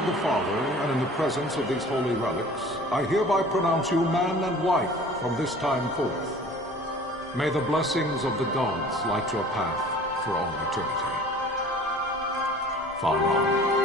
of the Father, and in the presence of these holy relics, I hereby pronounce you man and wife from this time forth. May the blessings of the gods light your path for all eternity. Farewell.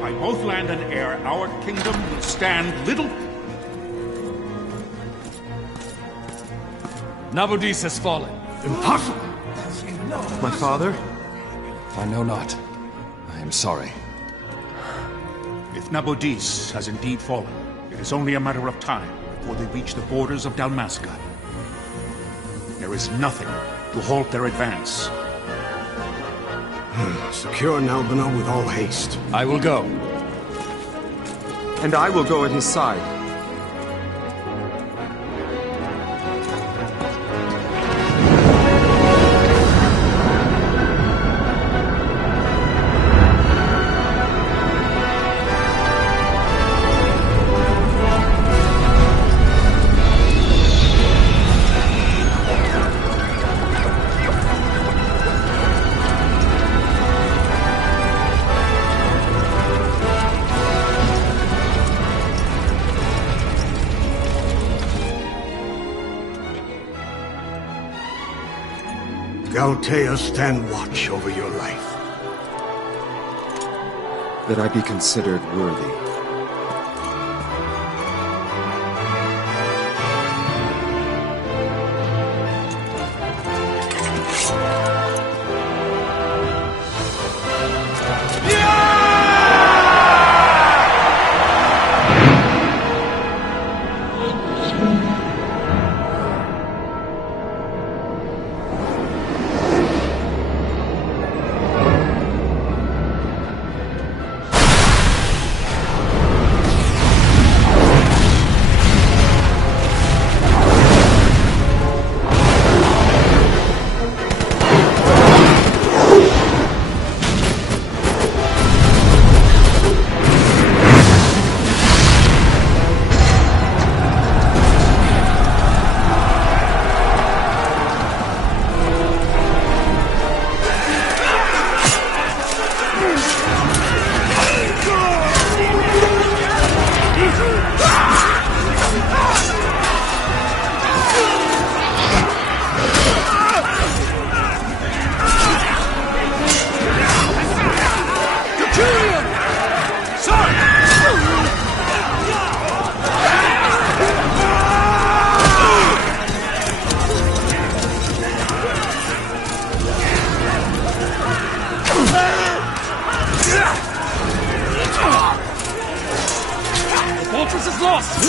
By both land and air, our kingdom will stand little... Nabudis has fallen. Impossible! My father? I know not. I am sorry. If Nabudis has indeed fallen, it is only a matter of time before they reach the borders of Dalmasca. There is nothing to halt their advance. Secure Nalbina with all haste. I will go. And I will go at his side. Galtea, stand watch over your life. That I be considered worthy.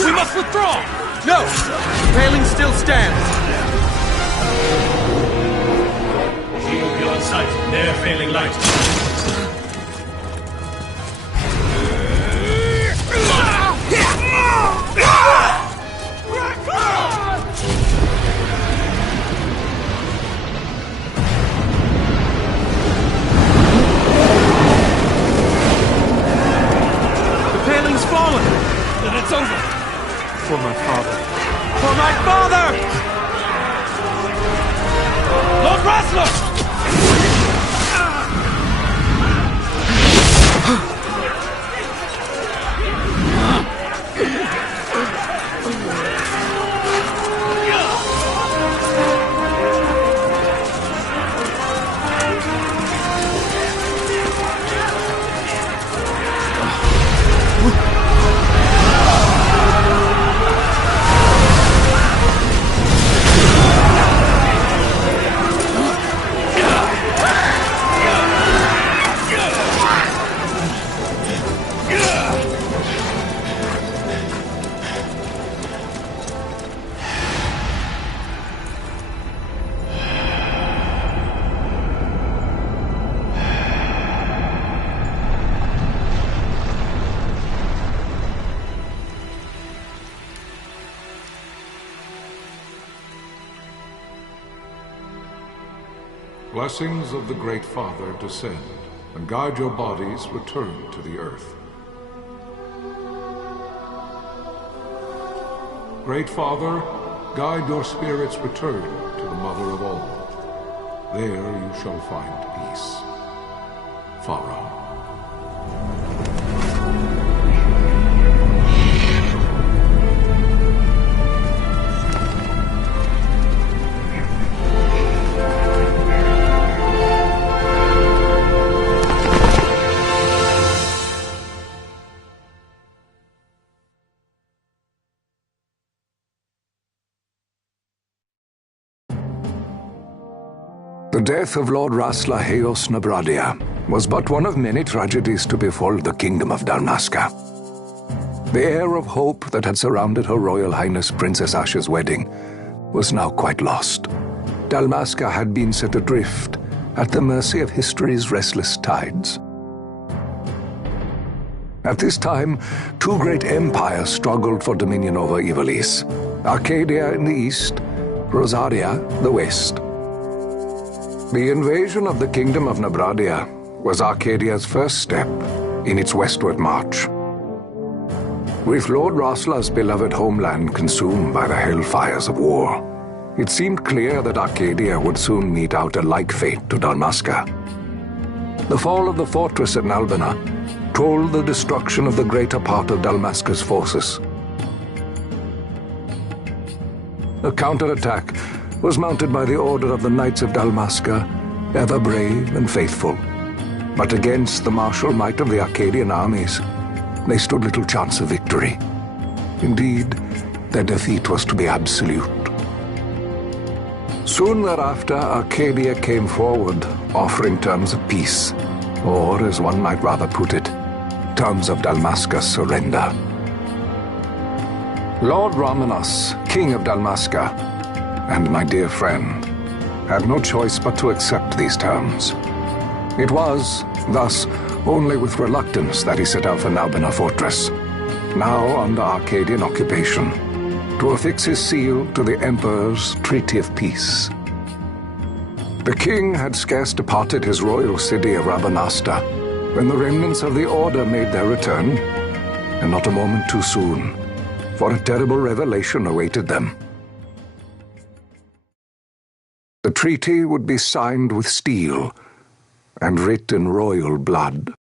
We must withdraw! No! The paling still stands! Shield beyond sight, ne'er failing light. The paling's fallen! Then it's over! For my father. For my father! Lord Rasler! blessings of the Great Father descend, and guide your bodies return to the earth. Great Father, guide your spirits return to the Mother of all. There you shall find peace. Pharaoh. The death of Lord Rasla Heos Nabradia was but one of many tragedies to befall the kingdom of Dalmasca. The air of hope that had surrounded Her Royal Highness Princess Asha's wedding was now quite lost. Dalmasca had been set adrift at the mercy of history's restless tides. At this time, two great empires struggled for dominion over Ivalice: Arcadia in the east, Rosaria the west. The invasion of the Kingdom of Nabradia was Arcadia's first step in its westward march. With Lord Rasla's beloved homeland consumed by the hellfires of war, it seemed clear that Arcadia would soon mete out a like fate to Dalmasca. The fall of the fortress at Nalbina told the destruction of the greater part of Dalmasca's forces. A counterattack was mounted by the order of the Knights of Dalmasca, ever brave and faithful. But against the martial might of the Arcadian armies, they stood little chance of victory. Indeed, their defeat was to be absolute. Soon thereafter, Arcadia came forward, offering terms of peace, or, as one might rather put it, terms of Dalmasca's surrender. Lord Ramanas, King of Dalmasca, and my dear friend, had no choice but to accept these terms. It was, thus, only with reluctance that he set out for Nalbina Fortress, now under Arcadian occupation, to affix his seal to the Emperor's Treaty of Peace. The king had scarce departed his royal city of Rabanasta when the remnants of the Order made their return, and not a moment too soon, for a terrible revelation awaited them. The treaty would be signed with steel and writ in royal blood.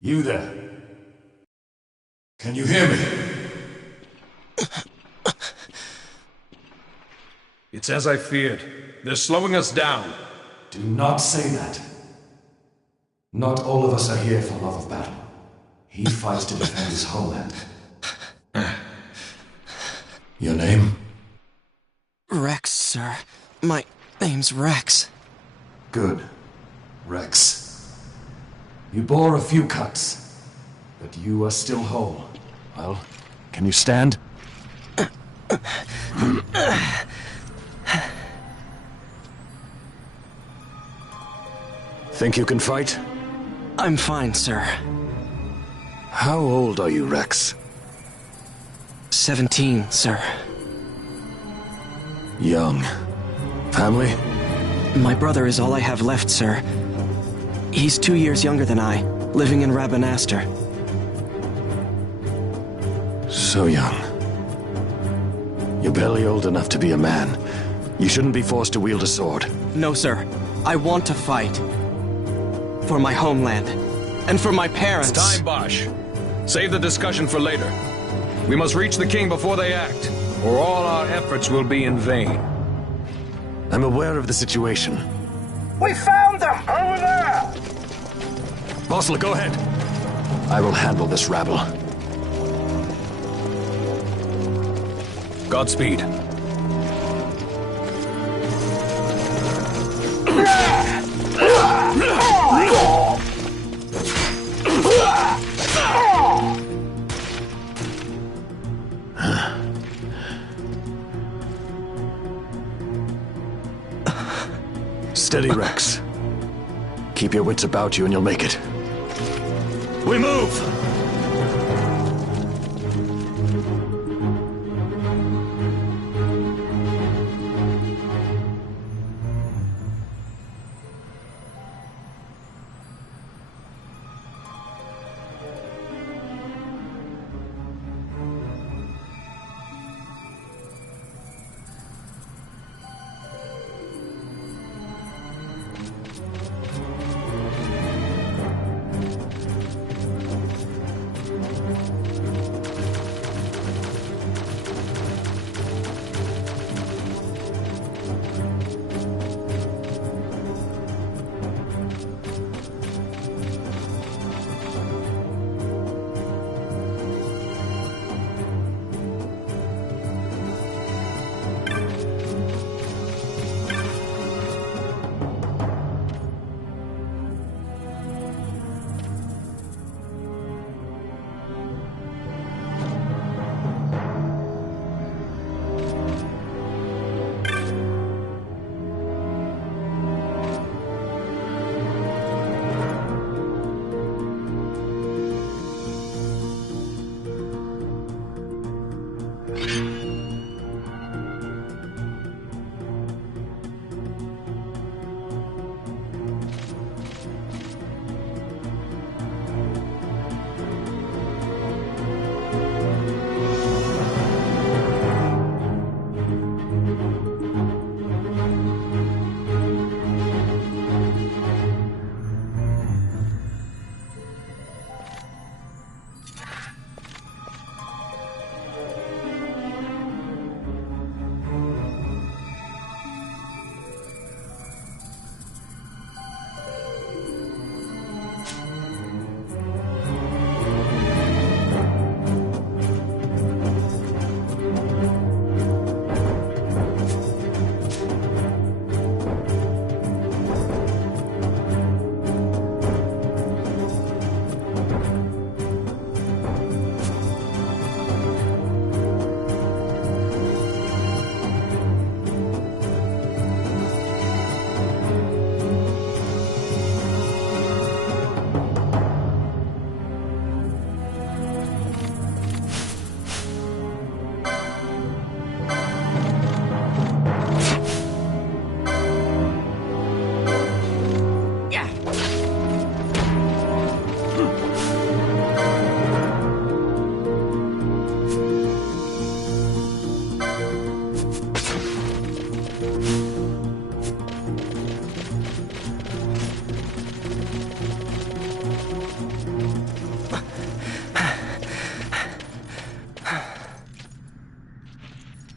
You there? Can you hear me? It's as I feared. They're slowing us down. Do not say that. Not all of us are here for love of battle. He fights to defend his homeland. Your name? Rex, sir. My name's Rex. Good. Rex. You bore a few cuts, but you are still whole. Well, can you stand? Think you can fight? I'm fine, sir. How old are you, Rex? 17, sir. Young. Family? My brother is all I have left, sir. He's 2 years younger than I, living in Rabanastre. So young. You're barely old enough to be a man. You shouldn't be forced to wield a sword. No, sir. I want to fight. For my homeland. And for my parents. It's time, Bosch. Save the discussion for later. We must reach the king before they act, or all our efforts will be in vain. I'm aware of the situation. We found them! Over there! Bossler, go ahead. I will handle this rabble. Godspeed. Steady, Rex. Keep your wits about you and you'll make it. We move!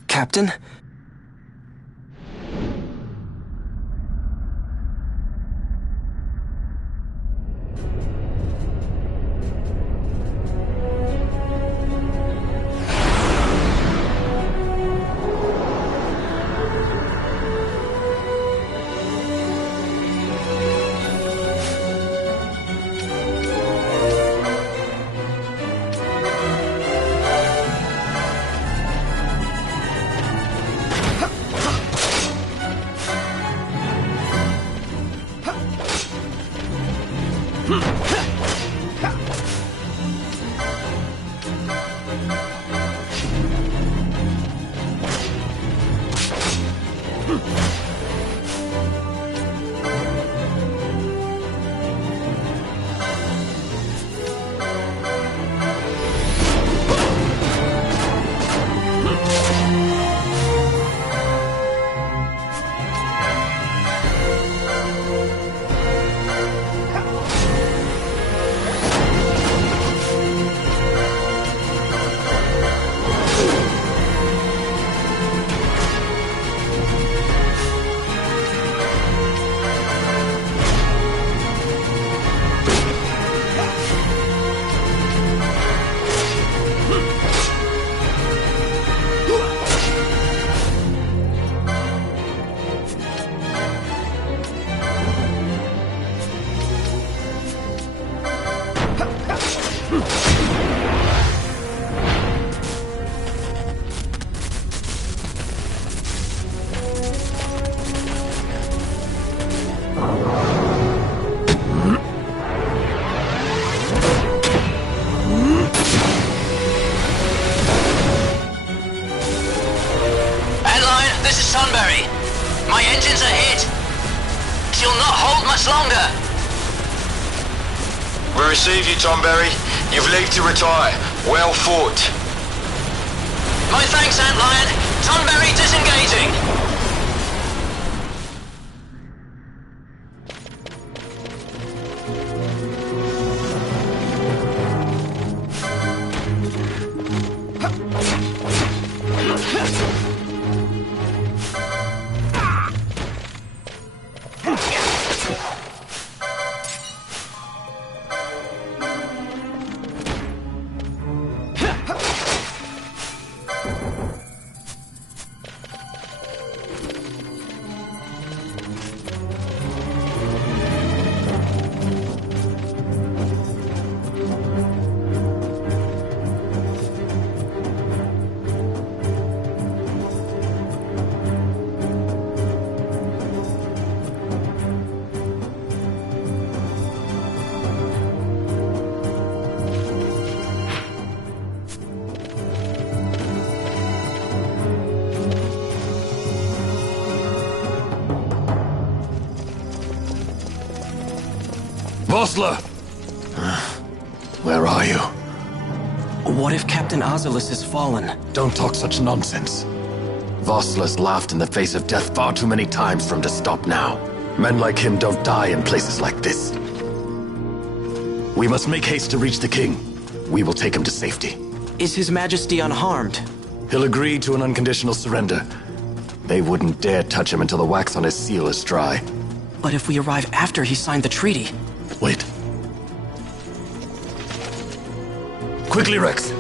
Captain? last longer. We receive you, Tomberry. You've leave to retire. Well fought. My thanks, Antlion. Tonberry disengaging. Vossler! Where are you? What if Captain Azulis has fallen? Don't talk such nonsense. Vossler's laughed in the face of death far too many times for him to stop now. Men like him don't die in places like this. We must make haste to reach the king. We will take him to safety. Is His Majesty unharmed? He'll agree to an unconditional surrender. They wouldn't dare touch him until the wax on his seal is dry. But if we arrive after he signed the treaty... Wait. Quickly, Rex!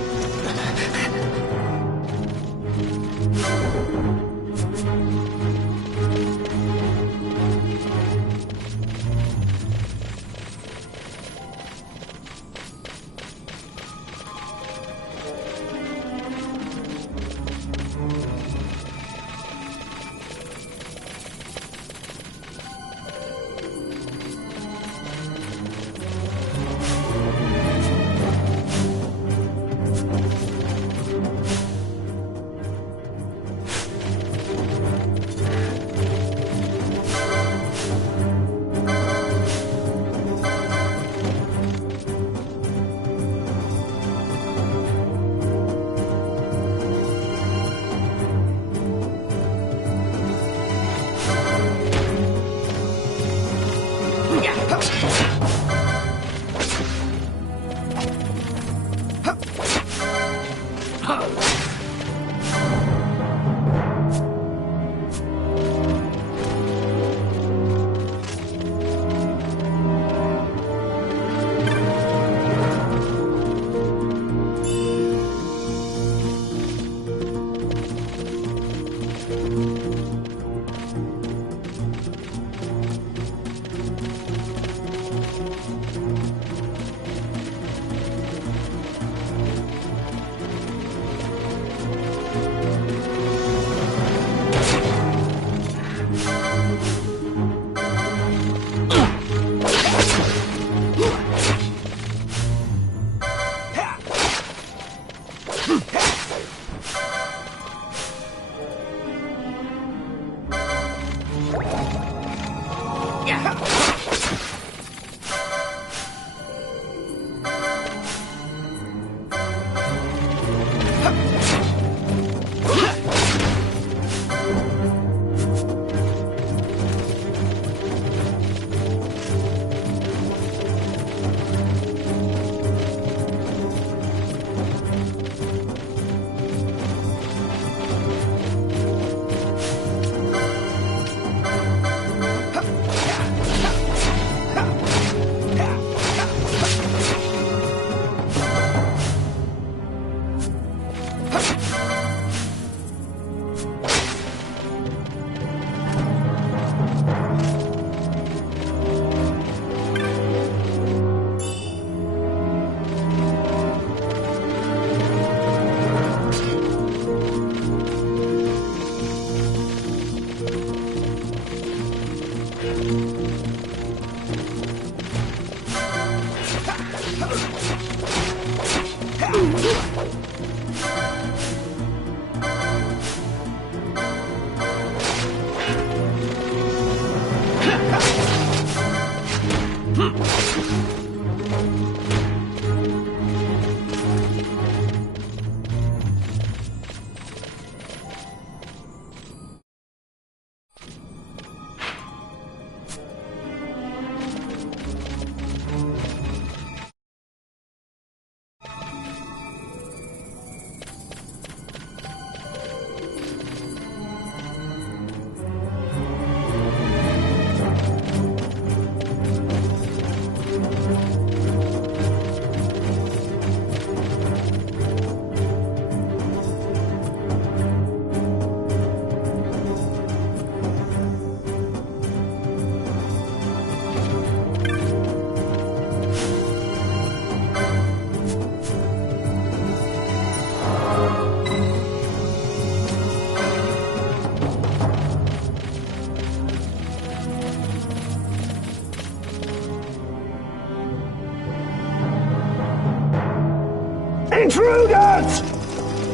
Intruders!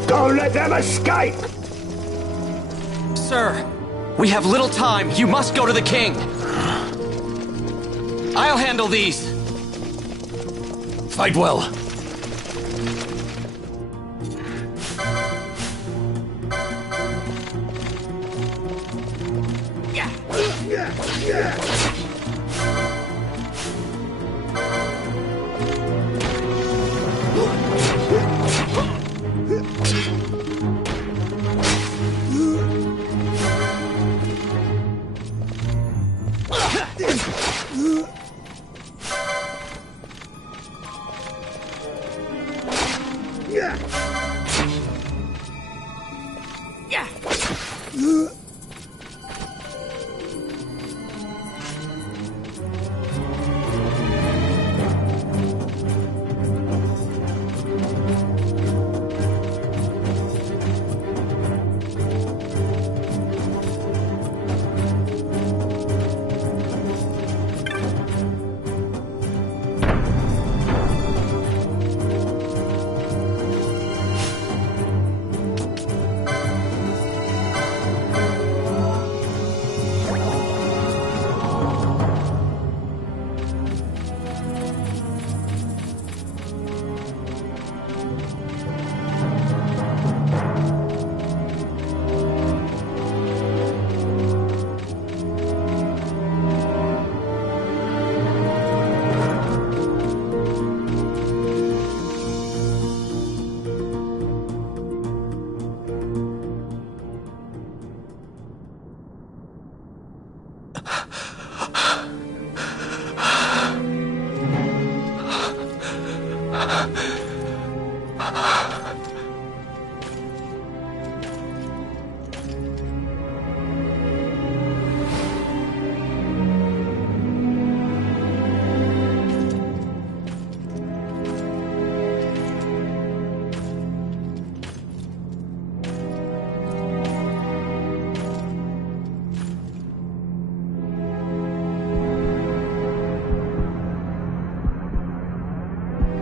Don't let them escape! Sir, we have little time. You must go to the king. I'll handle these. Fight well.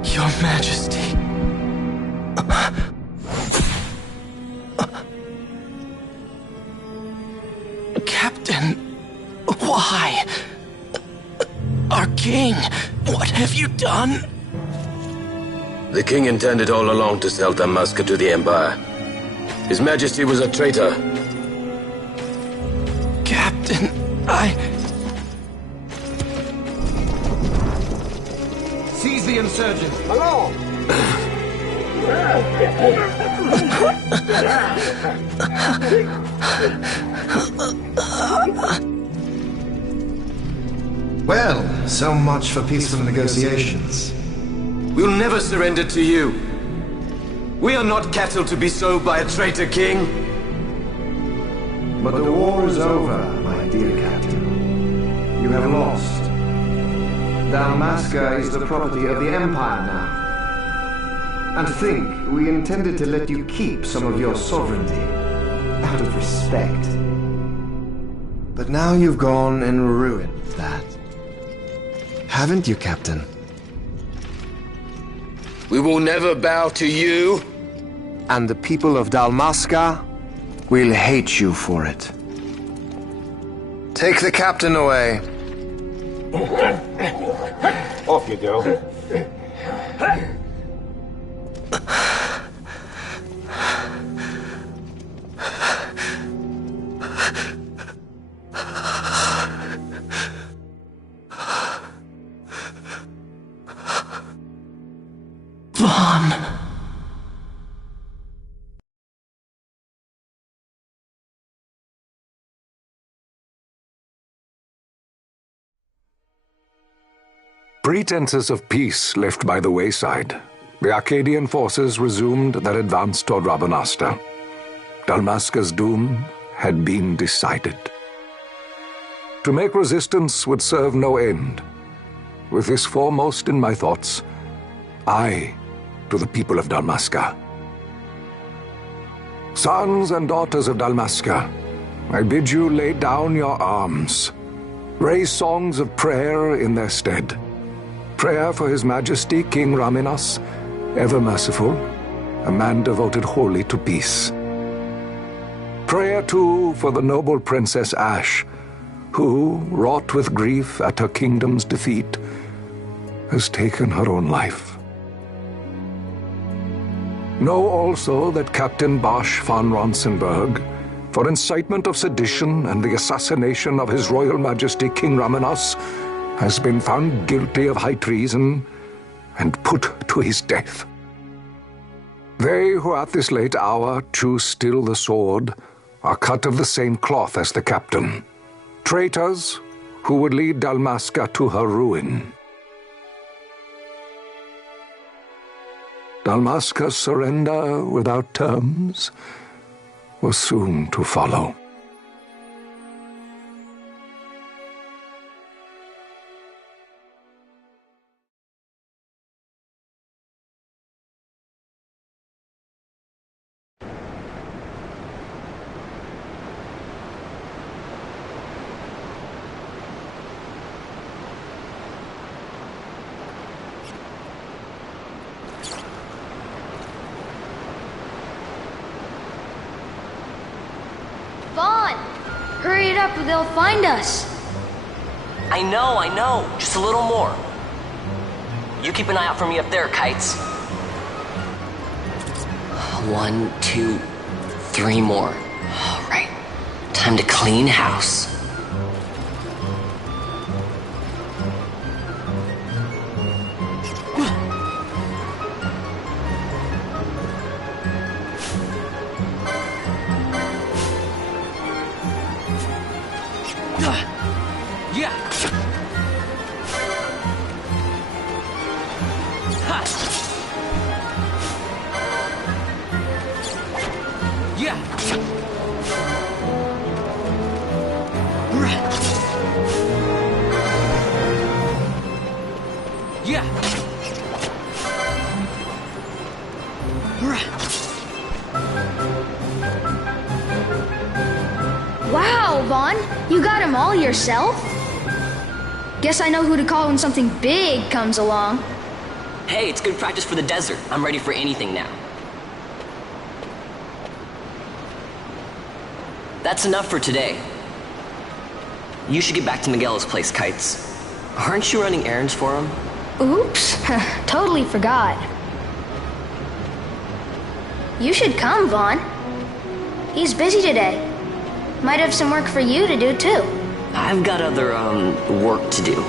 Your Majesty. Captain, why? Our king, what have you done? The king intended all along to sell Dalmasca to the Empire. His Majesty was a traitor. Captain, Seize the insurgent! Along! Well, so much for peaceful negotiations. We'll never surrender to you. We are not cattle to be sold by a traitor king. But the war is over, my dear captain. You have lost. Dalmasca is the property of the Empire now. And to think we intended to let you keep some of your sovereignty, out of respect. But now you've gone and ruined that. Haven't you, Captain? We will never bow to you. And the people of Dalmasca will hate you for it. Take the captain away. Off you go. Pretenses of peace left by the wayside, the Arcadian forces resumed their advance toward Rabanasta. Dalmasca's doom had been decided. To make resistance would serve no end. With this foremost in my thoughts, I to the people of Dalmasca. Sons and daughters of Dalmasca, I bid you lay down your arms. Raise songs of prayer in their stead. Prayer for His Majesty King Raminas ever merciful, a man devoted wholly to peace. Prayer, too, for the noble Princess Ash, who, wrought with grief at her kingdom's defeat, has taken her own life. Know also that Captain Bosch von Ronsenberg, for incitement of sedition and the assassination of His Royal Majesty King Ramenas, has been found guilty of high treason and put to his death. They who at this late hour choose still the sword are cut of the same cloth as the captain. Traitors who would lead Dalmasca to her ruin. Dalmasca's surrender without terms was soon to follow. Hurry it up or they'll find us. I know. Just a little more. You keep an eye out for me up there, Kites. 1, 2, 3 more. All right. Time to clean house. Wow, Vaughn, you got him all yourself? Guess I know who to call when something big comes along. Hey, it's good practice for the desert. I'm ready for anything now. That's enough for today. You should get back to Miguel's place, Kites. Aren't you running errands for him? Oops, totally forgot. You should come, Vaughn. He's busy today. Might have some work for you to do, too. I've got other, work to do.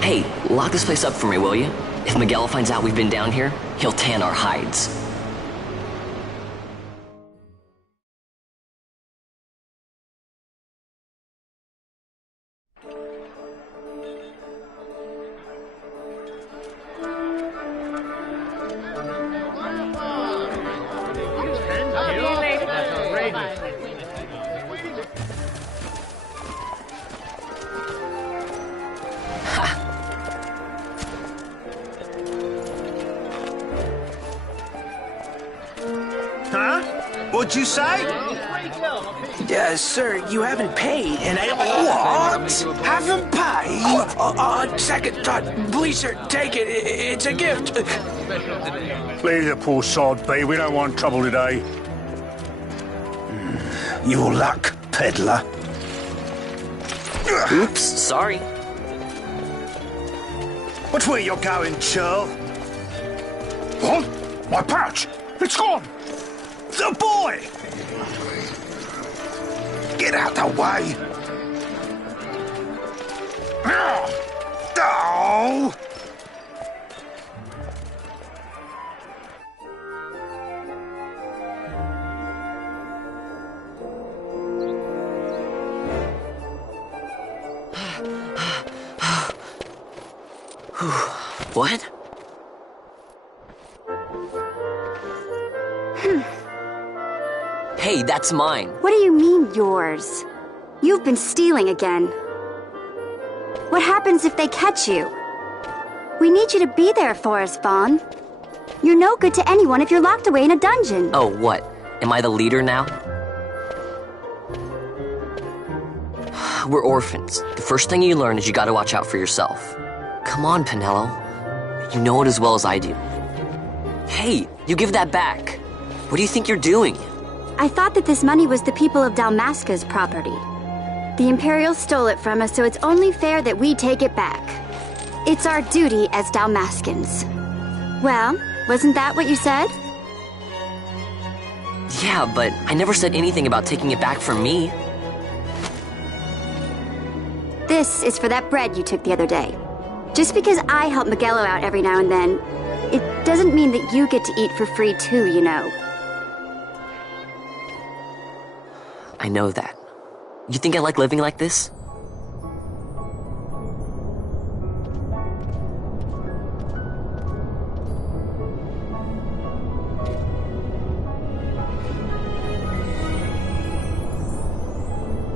Hey, lock this place up for me, will you? If Miguel finds out we've been down here, he'll tan our hides. What'd you say? Sir, you haven't paid, and I... What? Haven't paid? On second thought, please, sir, take it. It's a gift. Leave the poor sod be. We don't want trouble today. Your luck, peddler. Oops, sorry. What's where you're going, churl? What? My pouch! It's gone! The boy! Get out the way! Oh! What? Hey, that's mine. What do you mean, yours? You've been stealing again. What happens if they catch you? We need you to be there for us, Vaughn. You're no good to anyone if you're locked away in a dungeon. Oh, what? Am I the leader now? We're orphans. The first thing you learn is you gotta watch out for yourself. Come on, Pinello. You know it as well as I do. Hey, you give that back. What do you think you're doing? I thought that this money was the people of Dalmasca's property. The Imperials stole it from us, so it's only fair that we take it back. It's our duty as Dalmascans. Well, wasn't that what you said? Yeah, but I never said anything about taking it back from me. This is for that bread you took the other day. Just because I help Miguelo out every now and then, it doesn't mean that you get to eat for free too, you know. I know that. You think I like living like this?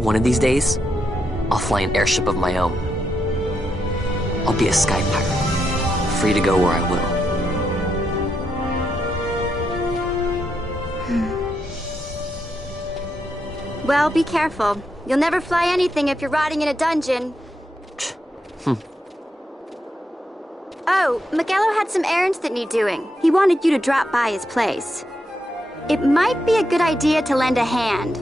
One of these days, I'll fly an airship of my own. I'll be a sky pirate, free to go where I will. Well, be careful. You'll never fly anything if you're rotting in a dungeon. Oh, Miguelo had some errands that need doing. He wanted you to drop by his place. It might be a good idea to lend a hand.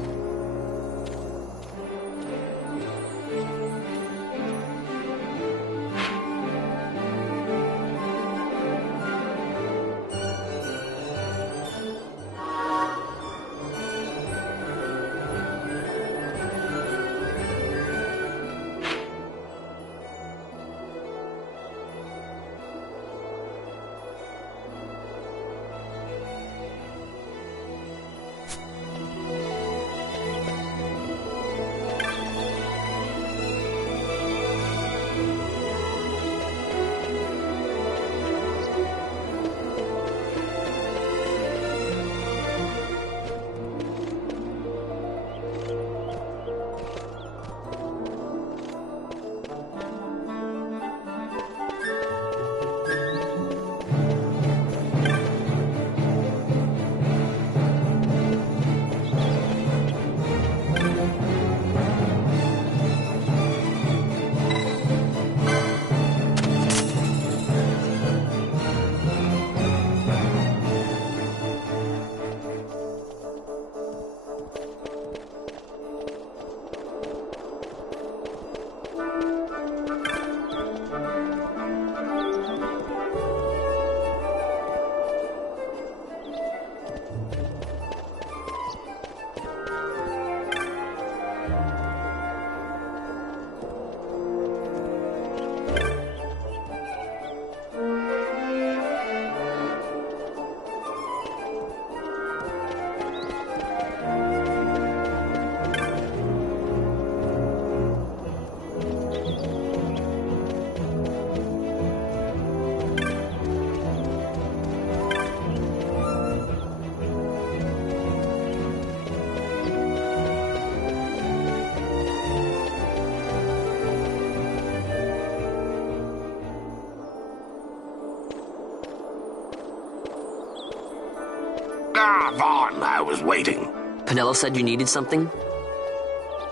Vaughn, I was waiting. Pinello said you needed something?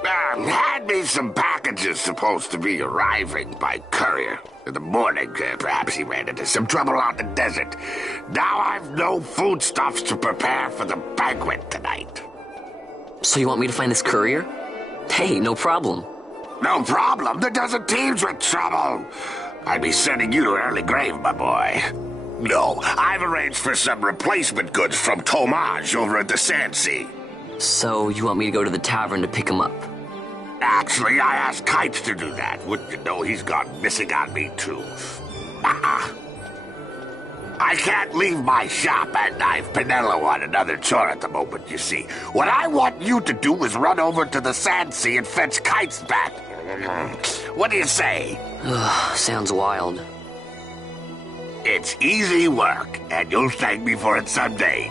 Had me some packages supposed to be arriving by courier. In the morning, perhaps he ran into some trouble out in the desert. Now I've no foodstuffs to prepare for the banquet tonight. So you want me to find this courier? Hey, no problem. No problem? The desert teems with trouble. I'd be sending you to an early grave, my boy. No, I've arranged for some replacement goods from Tomage over at the Sandsea. So you want me to go to the tavern to pick him up? Actually, I asked Kites to do that. Wouldn't you know he's gone missing on me, too. I can't leave my shop, and I've Pinello on another chore at the moment, you see. What I want you to do is run over to the Sandsea and fetch Kites back. What do you say? Sounds wild. It's easy work, and you'll thank me for it someday.